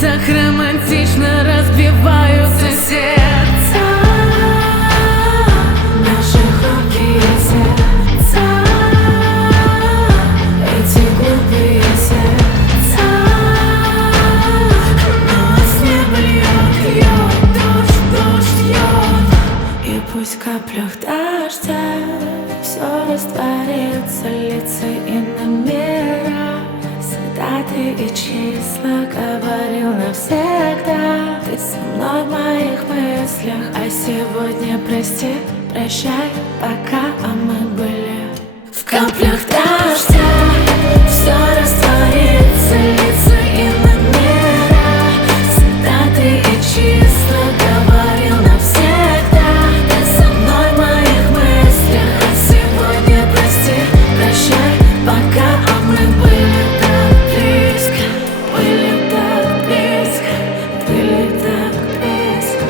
Так романтично разбиваются сердца, наши хрупкие сердца, эти глупые сердца. Но с неба льет дождь, дождь льет, и пусть в каплях дождя все растворится, лица и номера, даты и числа, говорил навсегда. Ты со мной в моих мыслях, а сегодня прости, прощай, пока, а мы были в каплях дождя. Все растворится, лица и номера, даты и числа, говорил навсегда. Ты со мной в моих мыслях, а сегодня прости, прощай, пока, а мы были были так близко, были так близко, были так близко.